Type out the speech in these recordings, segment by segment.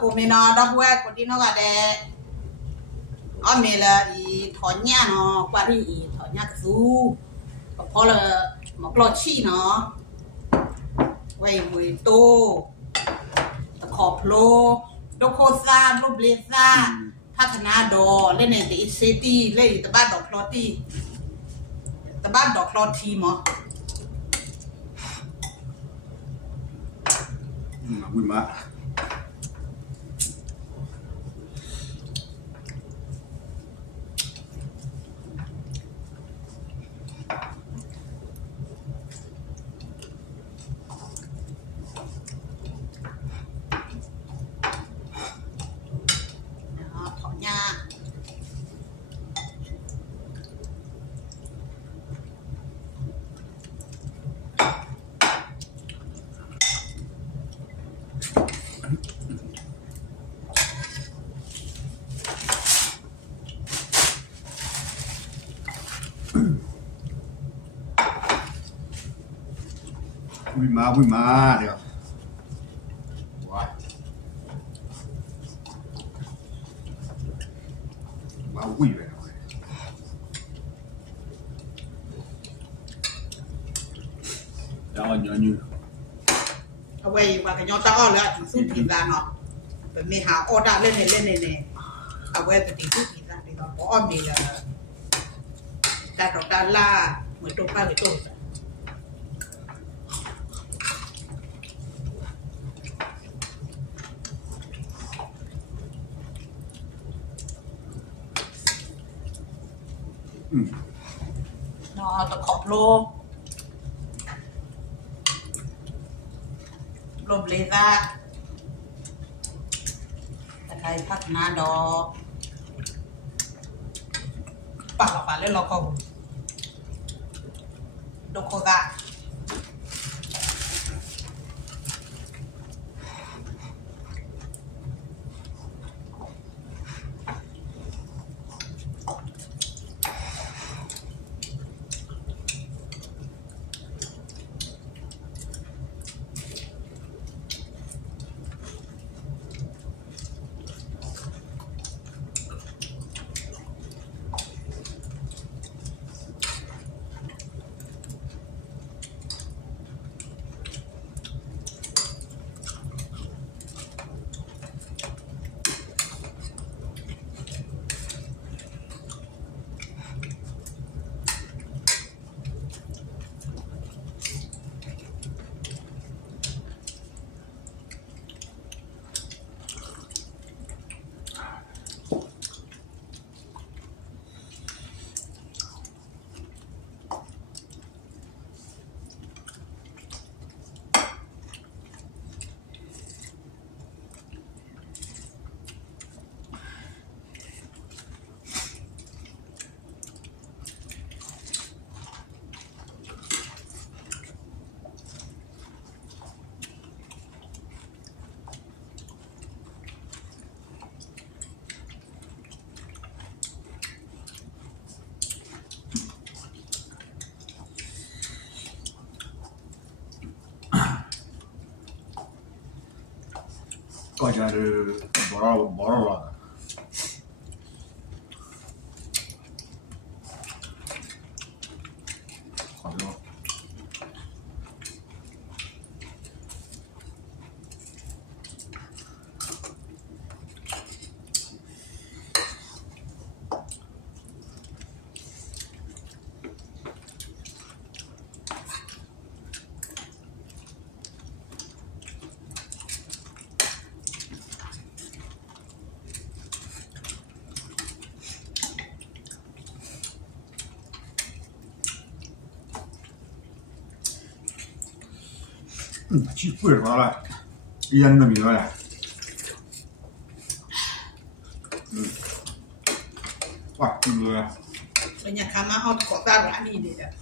กูมีนอดับเวกกูที่นอกแดมีละอีถอนหญ้าเนาะกว่าที่อีถอนหญ้ากระซูเพราะละหมอกลอชี่เนาะไว้มวยโตตะขอบโลโดโคซาโลเบลซาพัฒนาดอเล่นในเดอิเซตี้เล่นตะบ้านดอกคลอตี้ตะบ้านดอกคลอทีมั้งวุ้ยมาถอนหญ้าวุ้ยมาเดี๋ยวว้ามาวุ้ยเลยแล้วอันนี้เอาไว้ว่ากันยอตาอ้อเลยถึงสู้ทีมละเนาะเป็นมีหาออดาเล่นในเอาไว้เป็นถึงสู้ทีมละดีกว่าเพราะอ้อมีละการดอกดาล่าเหมือนตัวป้าหรือตัวเนาะตะขอบโลเบลซ่าตะไคร้พัฒนาดอกปากเล่นเราก็โดโคกะก็จะบอร์ขอดู去不是啥了，烟都没了。哇，这个。เป็นอย่างคำมาเอาขอตาร้านนี้เด็ด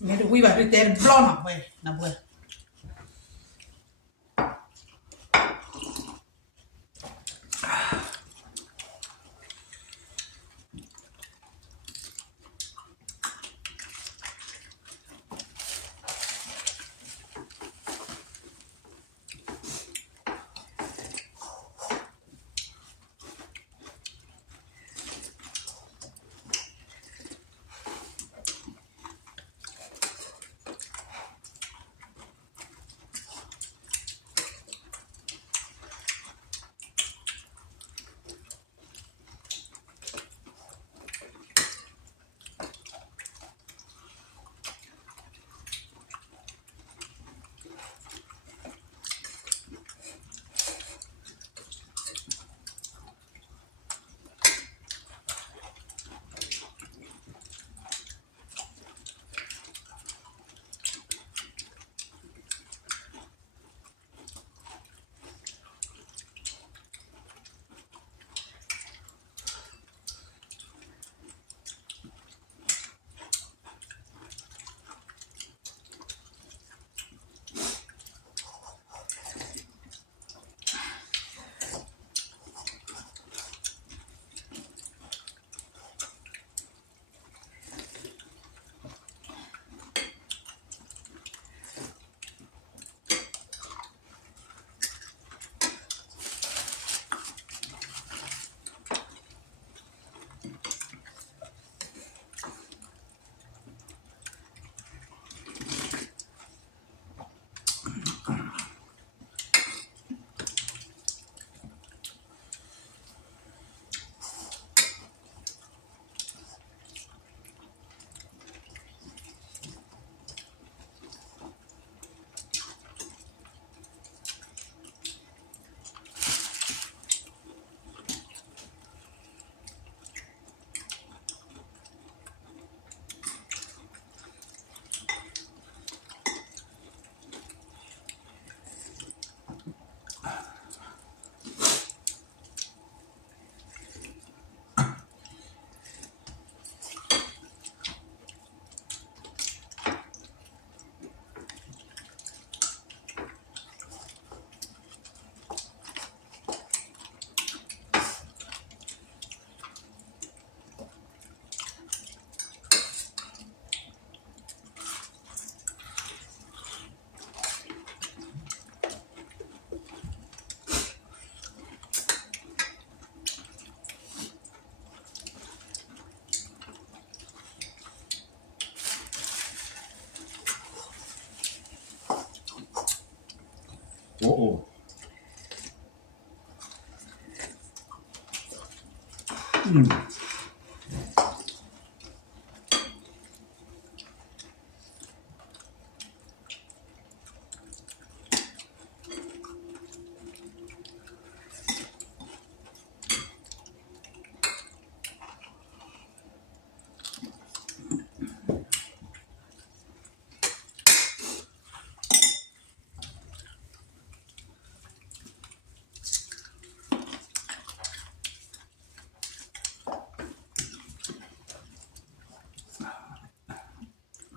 Nghe được quý bà đi tên blon học về nằm vừa Ồ.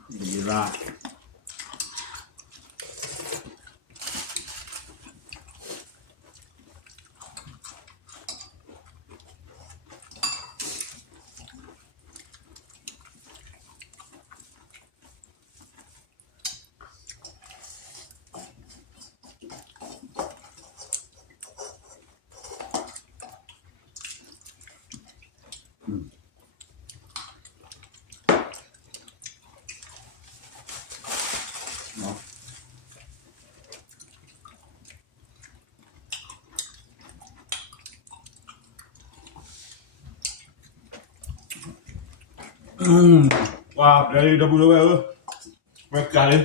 Gila. Đó. Wow, đây đâu đâu đâu. Mày cả đi.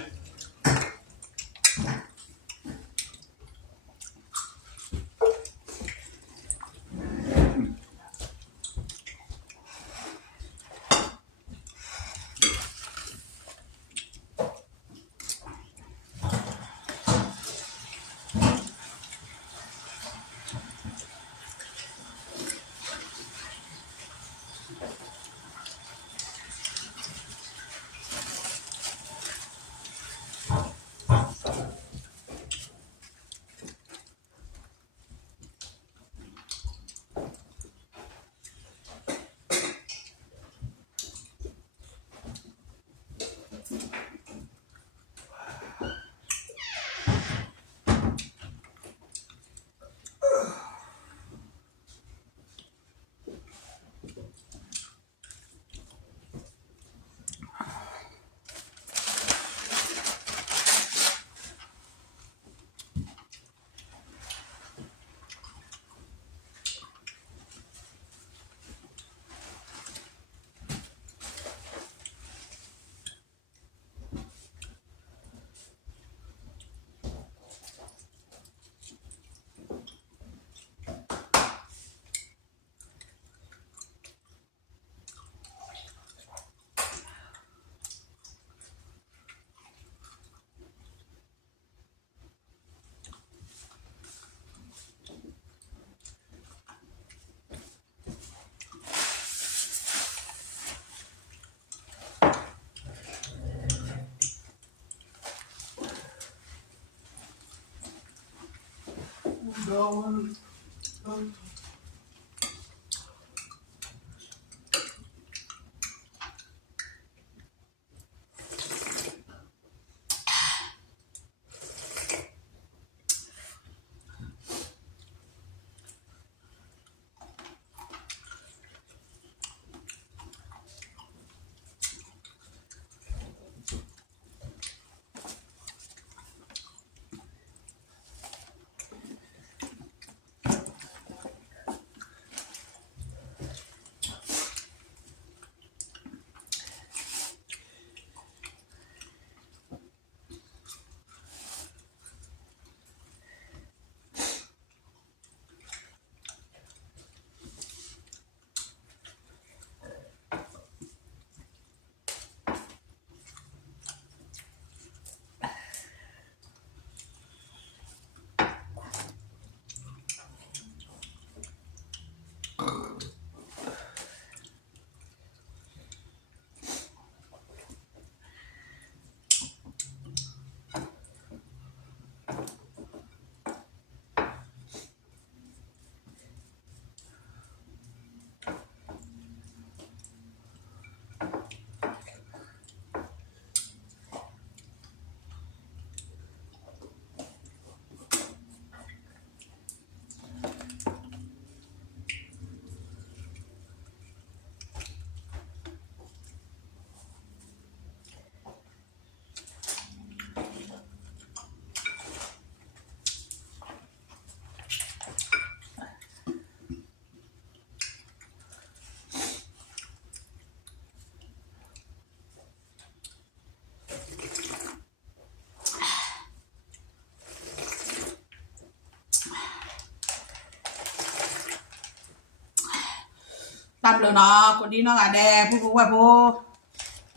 ตามเลยเนาะคนที่น้องอะแดผู้ว่าผู้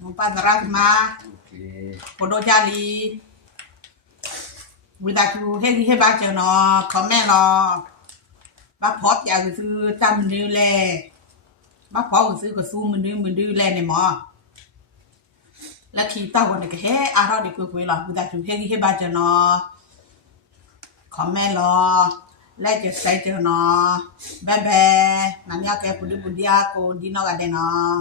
น้องป้าสาราขึ้นมา Ok. โคโดจารีวิดาชูเฮลิเฮบาเจเนาะคอมแม่รอบ้าพอดอยากซื้อตั้มนิ้วแลบ้าพอซื้อก็สู้มันดื้อแลในหมอแล้วขี่เต้าคนนี้ก็เฮ้อาเราเด็กคุยหรอวิดาชูเฮลิเฮบาเจเนาะคอมแม่รอและจะใส่เจเนาะแบ๊ะนั่นยาแกปุดิยาโกดีนอกกันเนาะ